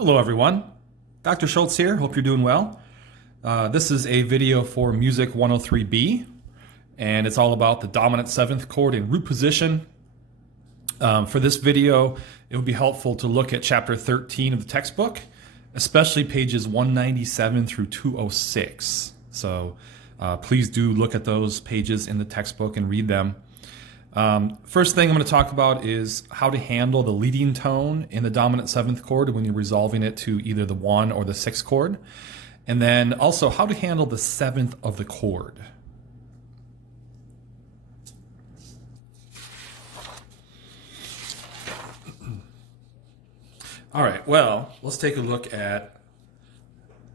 Hello everyone, Dr. Schultz here, hope you're doing well. This is a video for Music 103B, and it's all about the dominant 7th chord in root position. For this video, it would be helpful to look at chapter 13 of the textbook, especially pages 197 through 206. So please do look at those pages in the textbook and read them. First thing I'm going to talk about is how to handle the leading tone in the dominant 7th chord when you're resolving it to either the 1 or the 6th chord. And then also how to handle the 7th of the chord. All right, well, let's take a look at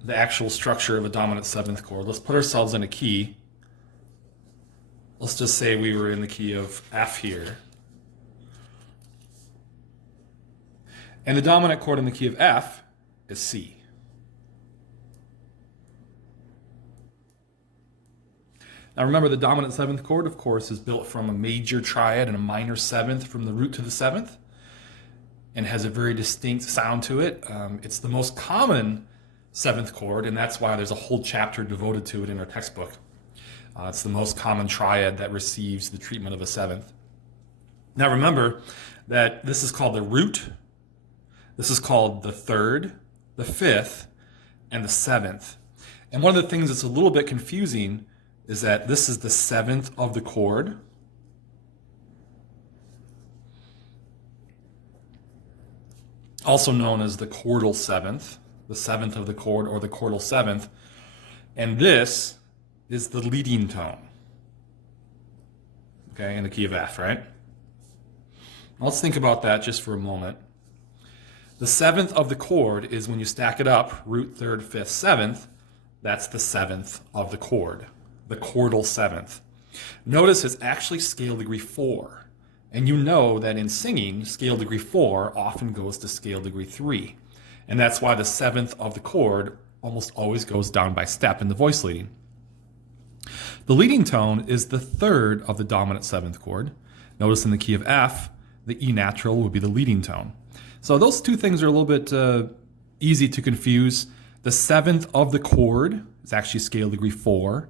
the actual structure of a dominant 7th chord. Let's put ourselves in a key. Let's just say we were in the key of F here. And the dominant chord in the key of F is C. Now remember, the dominant 7th chord, of course, is built from a major triad and a minor 7th from the root to the 7th, and has a very distinct sound to it. It's the most common 7th chord, and that's why there's a whole chapter devoted to it in our textbook. It's the most common triad that receives the treatment of a 7th. Now remember that this is called the root, this is called the 3rd, the 5th, and the 7th. And one of the things that's a little bit confusing is that this is the 7th of the chord, also known as the chordal 7th, the 7th of the chord or the chordal 7th, and this is the leading tone, okay, in the key of F, right? Let's think about that just for a moment. The 7th of the chord is when you stack it up, root, 3rd, 5th, 7th, that's the 7th of the chord, the chordal 7th. Notice it's actually scale degree 4, and you know that in singing, scale degree 4 often goes to scale degree 3, and that's why the 7th of the chord almost always goes down by step in the voice leading. The leading tone is the 3rd of the dominant 7th chord. Notice in the key of F, the E natural would be the leading tone. So those two things are a little bit easy to confuse. The 7th of the chord is actually scale degree 4,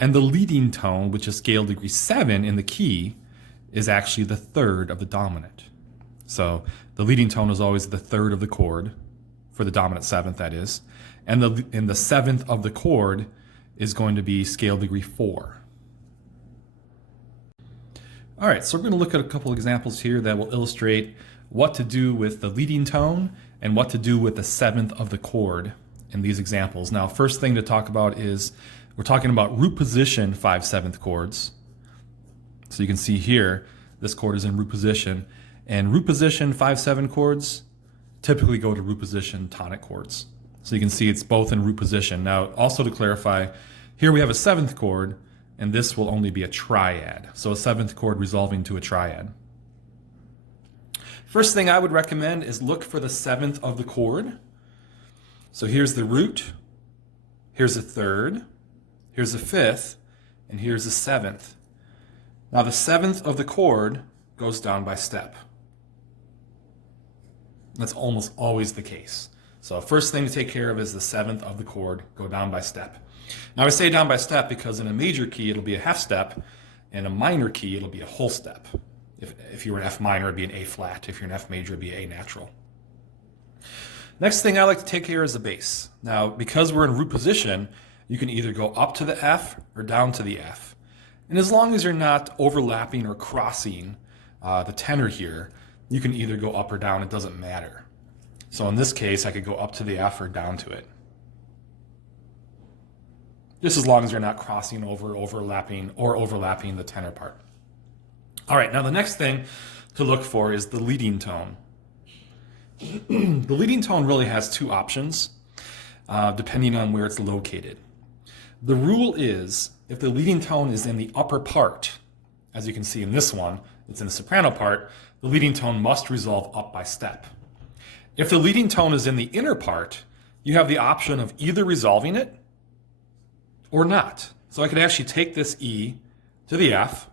and the leading tone, which is scale degree 7 in the key, is actually the 3rd of the dominant. So the leading tone is always the 3rd of the chord, for the dominant 7th that is, and the 7th of the chord is going to be scale degree 4. All right, so we're going to look at a couple examples here that will illustrate what to do with the leading tone and what to do with the 7th of the chord in these examples. Now, first thing to talk about is we're talking about root position 5/7 chords. So you can see here, this chord is in root position, and root position 5/7 chords typically go to root position tonic chords. So you can see it's both in root position. Now, also to clarify, here we have a 7th chord, and this will only be a triad. So a 7th chord resolving to a triad. First thing I would recommend is look for the 7th of the chord. So here's the root, here's a 3rd, here's a 5th, and here's a 7th. Now the 7th of the chord goes down by step. That's almost always the case. So first thing to take care of is the 7th of the chord, go down by step. Now I say down by step because in a major key it'll be a half step, in a minor key it'll be a whole step. If you were an F minor, it'd be an A flat. If you're an F major, it'd be A natural. Next thing I like to take care of is the bass. Now because we're in root position, you can either go up to the F or down to the F. And as long as you're not overlapping or crossing the tenor here, you can either go up or down, it doesn't matter. So in this case, I could go up to the F or down to it. Just as long as you're not crossing over, overlapping the tenor part. All right, now the next thing to look for is the leading tone. The leading tone really has two options, depending on where it's located. The rule is, if the leading tone is in the upper part, as you can see in this one, it's in the soprano part, the leading tone must resolve up by step. If the leading tone is in the inner part, you have the option of either resolving it or not. So I could actually take this E to the F,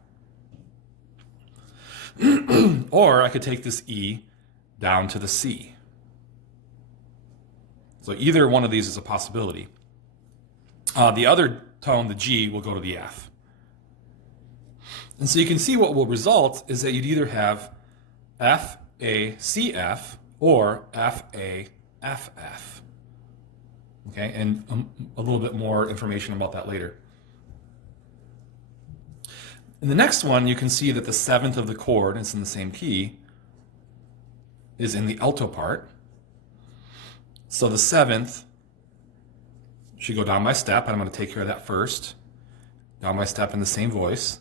or I could take this E down to the C. So either one of these is a possibility. The other tone, the G, will go to the F. And so you can see what will result is that you'd either have F, A, C, F, or F, A, F, F. Okay, and a little bit more information about that later. In the next one, you can see that the 7th of the chord, it's in the same key, is in the alto part. So the 7th should go down by step, and I'm going to take care of that first. Down by step in the same voice.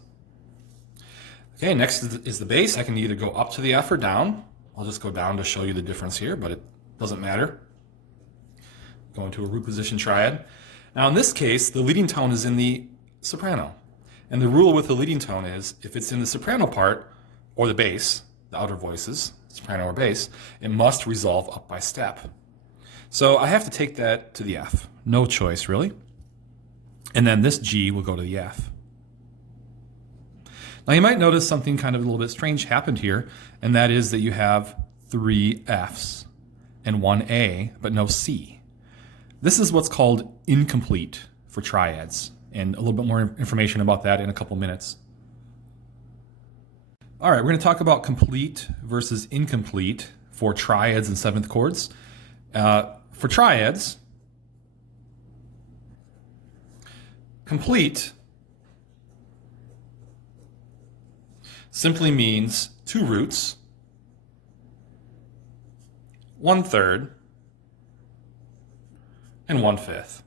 Okay, next is the bass. I can either go up to the F or down. I'll just go down to show you the difference here, but it doesn't matter. Go into a root position triad. Now in this case, the leading tone is in the soprano. And the rule with the leading tone is if it's in the soprano part, or the bass, the outer voices, soprano or bass, it must resolve up by step. So I have to take that to the F. No choice, really. And then this G will go to the F. Now you might notice something kind of a little bit strange happened here, and that is that you have 3 Fs and 1 A, but no C. This is what's called incomplete for triads, and a little bit more information about that in a couple minutes. All right, we're going to talk about complete versus incomplete for triads and 7th chords. For triads, complete simply means 2 roots, 1/3, and 1/5.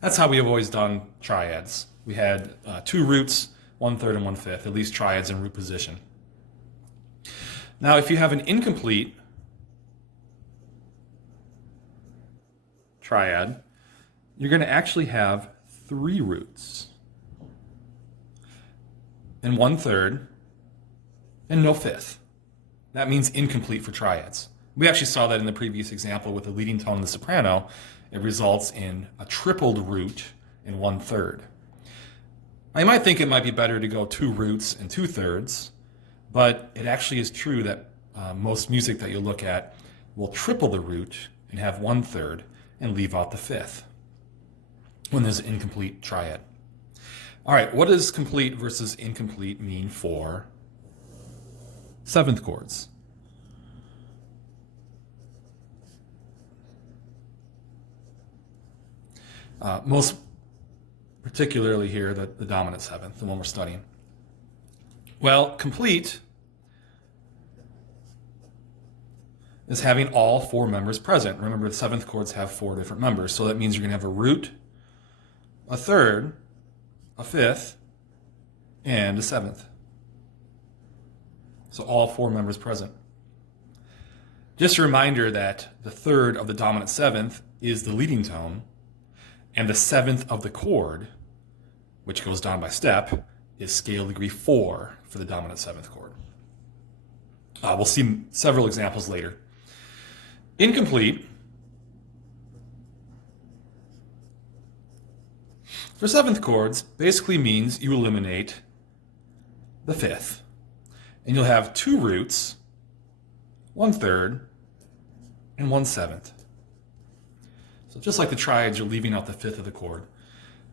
That's how we have always done triads. We had 2 roots, 1/3, and 1/5, at least triads in root position. Now, if you have an incomplete triad, you're going to actually have 3 roots and 1/3 and no 5th. That means incomplete for triads. We actually saw that in the previous example with the leading tone in the soprano. It results in a tripled root in 1/3. Now you might think it might be better to go 2 roots and 2/3, but it actually is true that most music that you look at will triple the root and have 1/3 and leave out the 5th when there's an incomplete triad. All right, what does complete versus incomplete mean for 7th chords? Most particularly here, the dominant 7th, the one we're studying. Well, complete is having all 4 members present. Remember, the 7th chords have 4 different members, so that means you're going to have a root, a 3rd, a 5th, and a 7th. So all 4 members present. Just a reminder that the 3rd of the dominant 7th is the leading tone, and the 7th of the chord, which goes down by step, is scale degree 4 for the dominant 7th chord. We'll see several examples later. Incomplete for 7th chords basically means you eliminate the 5th. And you'll have 2 roots, 1/3, and 1/7. So just like the triads, you're leaving out the 5th of the chord.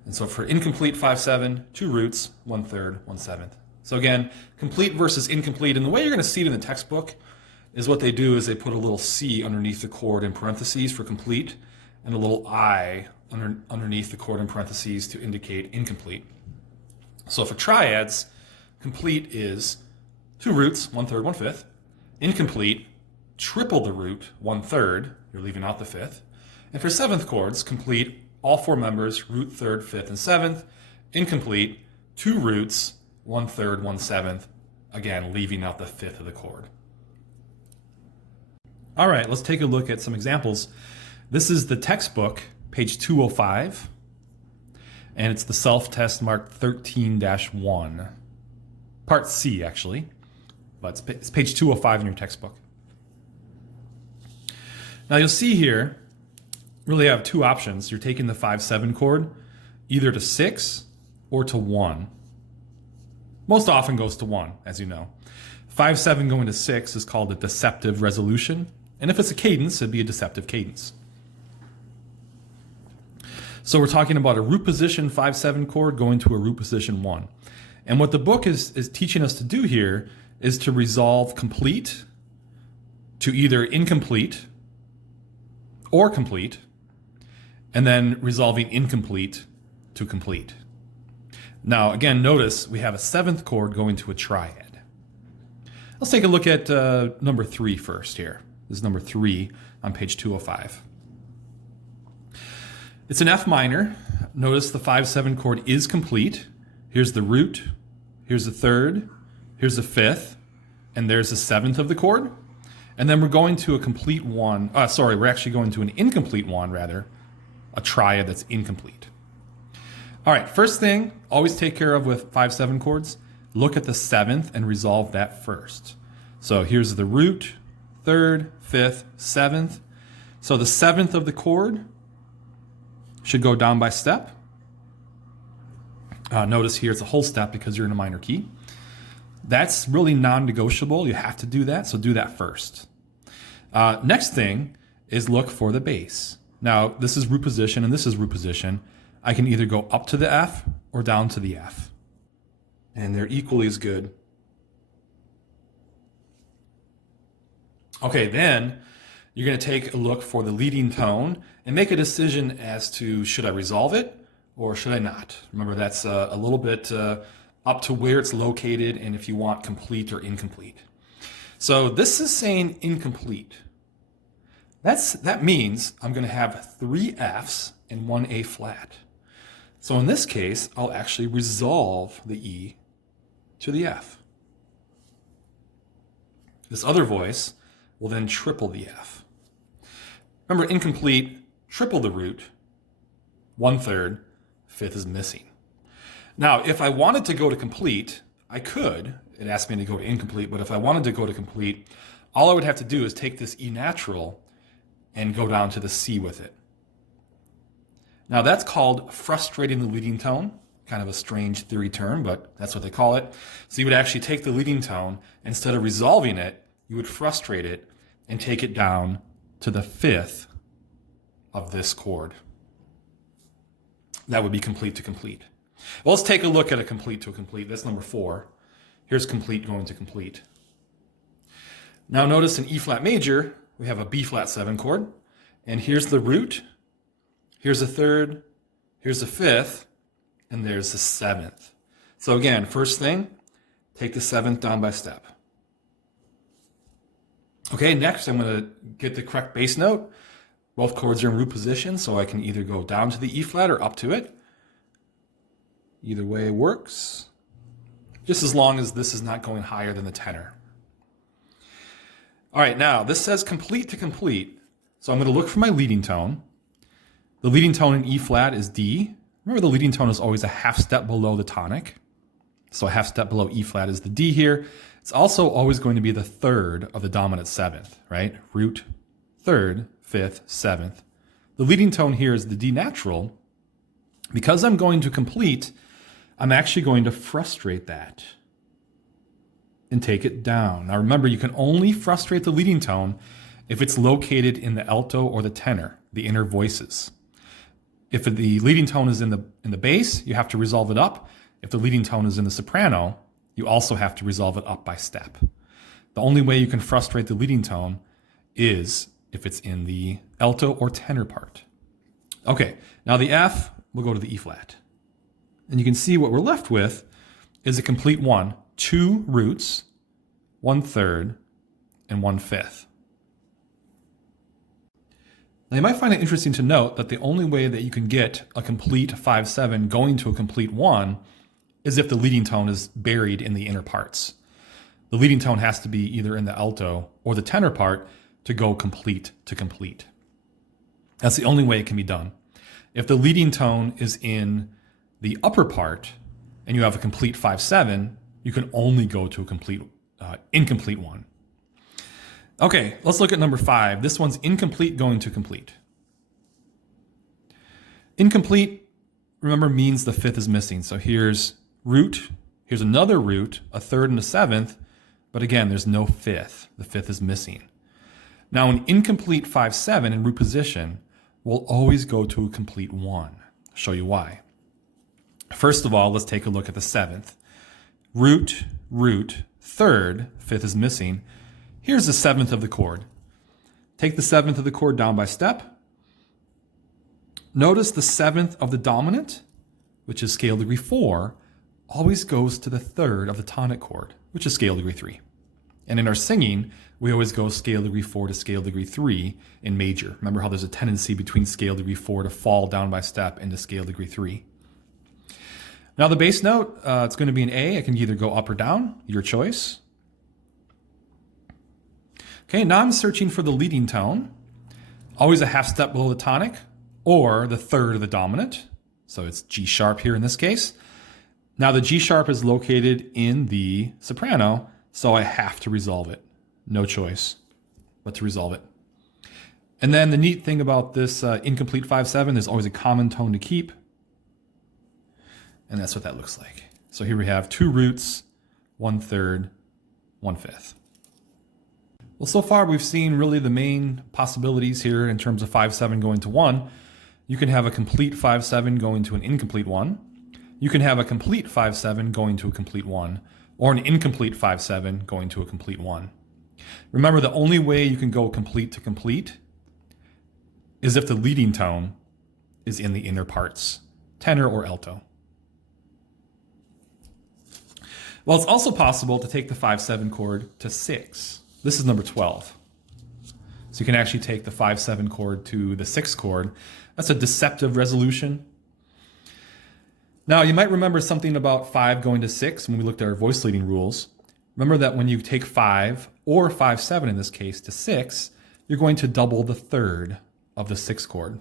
And so for incomplete 5/7, 2 roots, 1/3, 1/7. So again, complete versus incomplete. And the way you're going to see it in the textbook is what they do is they put a little C underneath the chord in parentheses for complete, and a little I underneath the chord in parentheses to indicate incomplete. So for triads, complete is 2 roots, 1/3, 1/5. Incomplete, triple the root, 1/3. You're leaving out the 5th. And for 7th chords, complete, all 4 members, root, 3rd, 5th, and 7th. Incomplete, 2 roots, 1/3, 1/7. Again, leaving out the 5th of the chord. All right, let's take a look at some examples. This is the textbook, page 205, and it's the self-test marked 13-1. Part C, actually, but it's page 205 in your textbook. Now you'll see here, really have 2 options. You're taking the 5/7 chord either to 6 or to 1. Most often goes to 1, as you know. 5/7 going to 6 is called a deceptive resolution, And if it's a cadence, it'd be a deceptive cadence. So we're talking about a root position 5-7 chord going to a root position 1. And what the book is teaching us to do here is to resolve complete to either incomplete or complete, and then resolving incomplete to complete. Now, again, notice we have a 7th chord going to a triad. Let's take a look at number 3 first here. This is number 3 on page 205. It's an F minor. Notice the 5-7 chord is complete. Here's the root, here's the 3rd, here's the 5th, and there's the 7th of the chord. And then we're going to a complete one. We're actually going to an incomplete one, rather, a triad that's incomplete. All right, first thing, always take care of with 5-7 chords, look at the 7th and resolve that first. So here's the root, 3rd, 5th, 7th. So the 7th of the chord should go down by step. Notice here it's a whole step because you're in a minor key. That's really non-negotiable. You have to do that, so do that first. Next thing is look for the bass. Now, this is root position and this is root position. I can either go up to the F or down to the F. And they're equally as good. Okay, then you're going to take a look for the leading tone and make a decision as to should I resolve it or should I not. Remember, that's a little bit up to where it's located and if you want complete or incomplete. So this is saying incomplete. That means I'm going to have 3 Fs and 1 A flat. So in this case, I'll actually resolve the E to the F. This other voice will then triple the F. Remember, incomplete, triple the root, 1/3, 5th is missing. Now, if I wanted to go to complete, I could. It asked me to go to incomplete, but if I wanted to go to complete, all I would have to do is take this E natural and go down to the C with it. Now, that's called frustrating the leading tone. Kind of a strange theory term, but that's what they call it. So you would actually take the leading tone, instead of resolving it, you would frustrate it and take it down to the 5th of this chord. That would be complete to complete. Well, let's take a look at a complete to a complete. That's number 4. Here's complete going to complete. Now notice in E flat major, we have a B flat 7 chord. And here's the root, here's the 3rd, here's the 5th, and there's the 7th. So again, first thing, take the 7th down by step. Okay, next I'm going to get the correct bass note. Both chords are in root position, so I can either go down to the E flat or up to it. Either way works, just as long as this is not going higher than the tenor. All right, now this says complete to complete, so I'm going to look for my leading tone. The leading tone in E flat is D. Remember, the leading tone is always a half step below the tonic. So a half step below E flat is the D here. It's also always going to be the 3rd of the dominant 7th, right? Root, 3rd, 5th, 7th. The leading tone here is the D natural. Because I'm going to complete, I'm actually going to frustrate that and take it down. Now remember, you can only frustrate the leading tone if it's located in the alto or the tenor, the inner voices. If the leading tone is in the bass, you have to resolve it up. If the leading tone is in the soprano, you also have to resolve it up by step. The only way you can frustrate the leading tone is if it's in the alto or tenor part. Okay, now the F, we'll go to the E flat. And you can see what we're left with is a complete one, 2 roots, 1/3, and 1/5. Now you might find it interesting to note that the only way that you can get a complete 5/7 going to a complete 1 is if the leading tone is buried in the inner parts. The leading tone has to be either in the alto or the tenor part to go complete to complete. That's the only way it can be done. If the leading tone is in the upper part and you have a complete 5/7, you can only go to a complete incomplete 1. Okay, let's look at number 5. This one's incomplete going to complete. Incomplete, remember, means the 5th is missing. So here's root, here's another root, a 3rd and a 7th, but again, there's no 5th. The 5th is missing. Now an incomplete 5/7 in root position will always go to a complete 1. I'll show you why. First of all, let's take a look at the 7th. Root, root, 3rd, 5th is missing. Here's the 7th of the chord. Take the 7th of the chord down by step. Notice the 7th of the dominant, which is scale degree 4, always goes to the 3rd of the tonic chord, which is scale degree 3. And in our singing, we always go scale degree 4 to scale degree 3 in major. Remember how there's a tendency between scale degree 4 to fall down by step into scale degree 3. Now the bass note, it's going to be an A. It can either go up or down, your choice. Okay, now I'm searching for the leading tone. Always a half step below the tonic, or the 3rd of the dominant. So it's G sharp here in this case. Now the G sharp is located in the soprano, so I have to resolve it. No choice but to resolve it. And then the neat thing about this incomplete 5/7, there's always a common tone to keep. And that's what that looks like. So here we have 2 roots, 1/3, 1/5. Well, so far we've seen really the main possibilities here in terms of 5/7 going to 1. You can have a complete 5/7 going to an incomplete 1. You can have a complete 5/7 going to a complete 1, or an incomplete 5/7 going to a complete 1. Remember, the only way you can go complete to complete is if the leading tone is in the inner parts, tenor or alto. Well, it's also possible to take the 5/7 chord to 6. This is number 12. So you can actually take the 5/7 chord to the 6th chord. That's a deceptive resolution. Now, you might remember something about 5 going to 6 when we looked at our voice leading rules. Remember that when you take 5, or 5/7 in this case, to 6, you're going to double the 3rd of the 6th chord.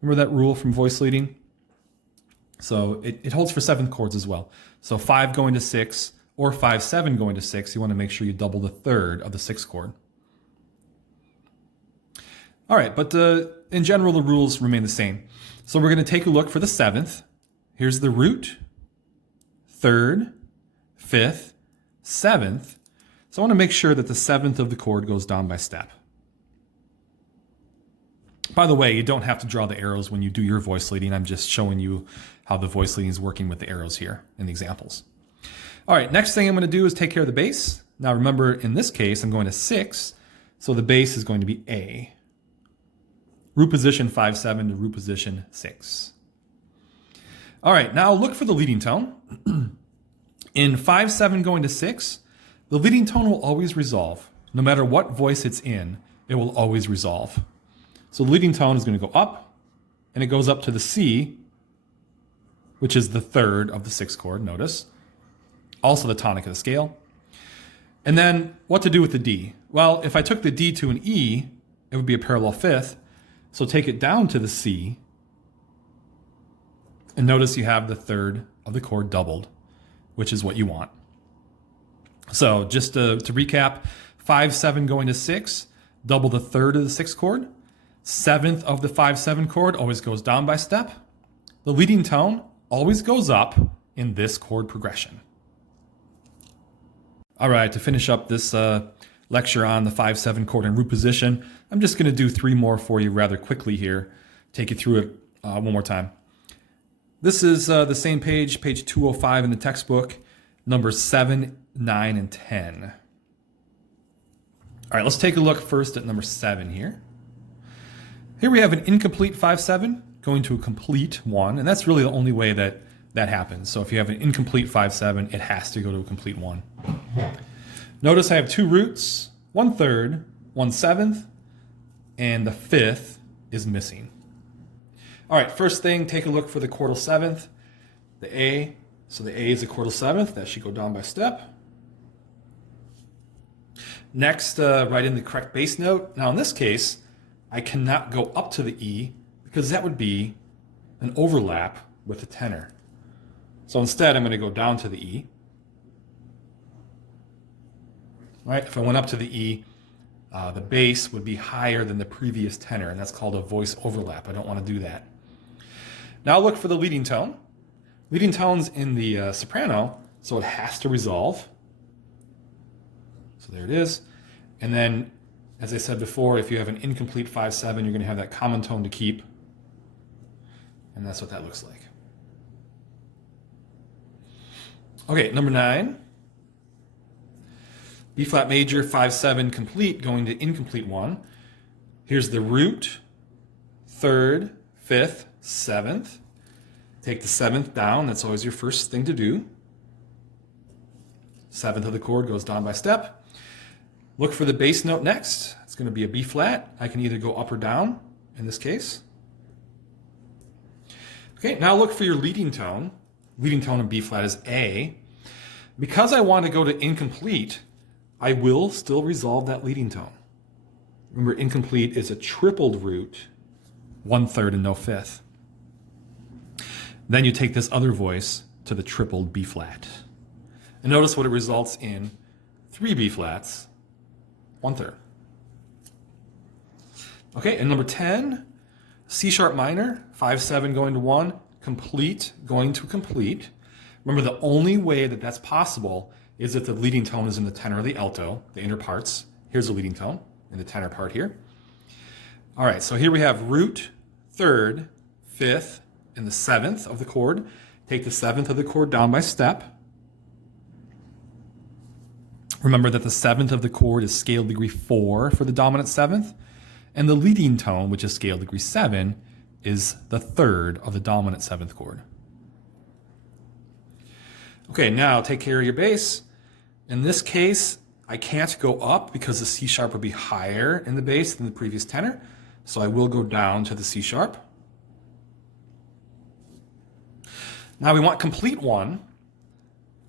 Remember that rule from voice leading? So it holds for 7th chords as well. So 5 going to 6, or 5/7 going to 6, you want to make sure you double the 3rd of the 6th chord. All right, but in general, the rules remain the same. So we're going to take a look for the 7th. Here's the root, 3rd, 5th, 7th. So I want to make sure that the 7th of the chord goes down by step. By the way, you don't have to draw the arrows when you do your voice leading. I'm just showing you how the voice leading is working with the arrows here in the examples. All right, next thing I'm going to do is take care of the bass. Now remember, in this case, I'm going to 6, so the bass is going to be A. Root position 5/7 to root position 6. All right, now look for the leading tone. In 5/7 going to 6, the leading tone will always resolve. No matter what voice it's in, it will always resolve. So the leading tone is going to go up, and it goes up to the C, which is the 3rd of the 6th chord, notice. Also the tonic of the scale. And then what to do with the D? Well, if I took the D to an E, it would be a parallel 5th. So take it down to the C, and notice you have the 3rd of the chord doubled, which is what you want. So just to recap, 5/7 going to 6, double the 3rd of the 6th chord. 7th of the 5/7 chord always goes down by step. The leading tone always goes up in this chord progression. All right, to finish up this lecture on the 5/7 chord in root position, I'm just going to do 3 more for you rather quickly here. Take you through it one more time. This is the same page, page 205 in the textbook, numbers 7, 9, and 10. All right, let's take a look first at number 7 here. Here we have an incomplete 5/7 going to a complete 1, and that's really the only way that happens. So if you have an incomplete 5/7, it has to go to a complete 1. Notice I have 2 roots, 1/3, 1/7, and the 5th is missing. All right, first thing, take a look for the chordal 7th, the A. So the A is the chordal 7th. That should go down by step. Next, write in the correct bass note. Now in this case, I cannot go up to the E because that would be an overlap with the tenor. So instead, I'm going to go down to the E. Right? If I went up to the E, the bass would be higher than the previous tenor, and that's called a voice overlap. I don't want to do that. Now look for the leading tone. Leading tone's in the soprano, so it has to resolve. So there it is. And then, as I said before, if you have an incomplete 5/7, you're going to have that common tone to keep. And that's what that looks like. Okay, number 9. B flat major, 5/7 complete, going to incomplete 1. Here's the root, 3rd, 5th, 7th. Take the 7th down, that's always your first thing to do. 7th of the chord goes down by step. Look for the bass note next. It's going to be a B flat. I can either go up or down in this case. Okay, now look for your leading tone. Leading tone in B flat is A. Because I want to go to incomplete, I will still resolve that leading tone. Remember, incomplete is a tripled root, 1/3 and no 5th. Then you take this other voice to the tripled B flat. And notice what it results in: 3 B flats, 1/3. Okay, and number 10, C sharp minor, 5/7 going to 1, complete going to complete. Remember, the only way that that's possible is if the leading tone is in the tenor or the alto, the inner parts. Here's the leading tone in the tenor part here. All right, so here we have root, 3rd, 5th, and the 7th of the chord. Take the 7th of the chord down by step. Remember that the 7th of the chord is scale degree 4 for the dominant 7th, and the leading tone, which is scale degree 7, is the 3rd of the dominant 7th chord. Okay, now take care of your bass. In this case, I can't go up because the C sharp would be higher in the bass than the previous tenor, so I will go down to the C sharp. Now we want complete 1,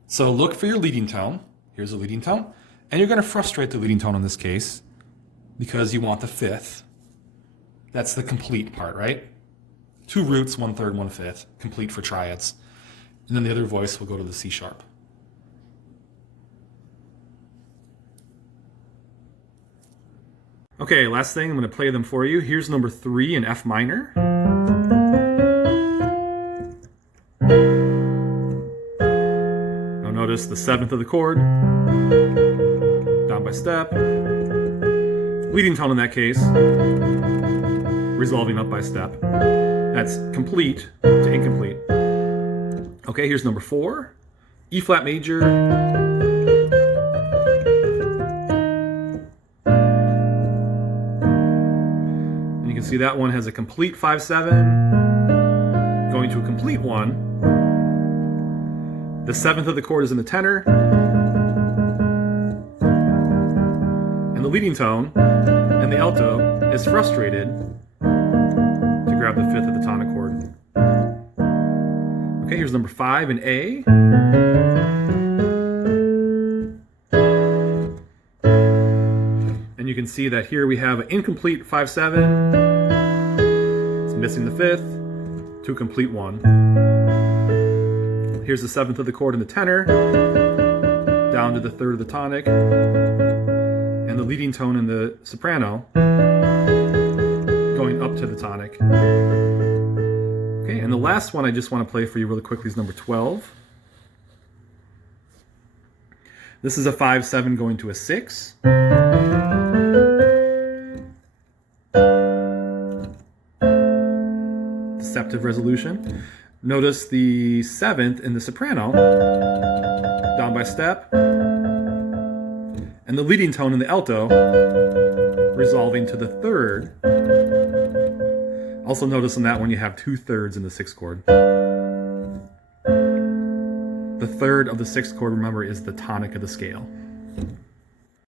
so look for your leading tone. Here's the leading tone, and you're going to frustrate the leading tone in this case because you want the 5th. That's the complete part, right? 2 roots, 1/3, 1/5, complete for triads. And then the other voice will go to the C sharp. Okay, last thing, I'm going to play them for you. Here's number 3 in F minor. Now notice the 7th of the chord, down by step. Leading tone in that case, resolving up by step. That's complete to incomplete. Okay, here's number 4, E flat major. And you can see that one has a complete 5/7, going to a complete 1. The 7th of the chord is in the tenor, and the leading tone and the alto is frustrated to grab the 5th of the tonic chord. Okay, here's number 5 in A. And you can see that here we have an incomplete 5/7. It's missing the 5th to a complete 1. Here's the 7th of the chord in the tenor, down to the 3rd of the tonic, and the leading tone in the soprano, going up to the tonic. Okay, and the last one I just want to play for you really quickly is number 12. This is a 5/7 going to a 6. Deceptive resolution. Notice the 7th in the soprano, down by step, and the leading tone in the alto, resolving to the 3rd. Also notice on that one you have 2/3 in the 6th chord. The 3rd of the 6th chord, remember, is the tonic of the scale.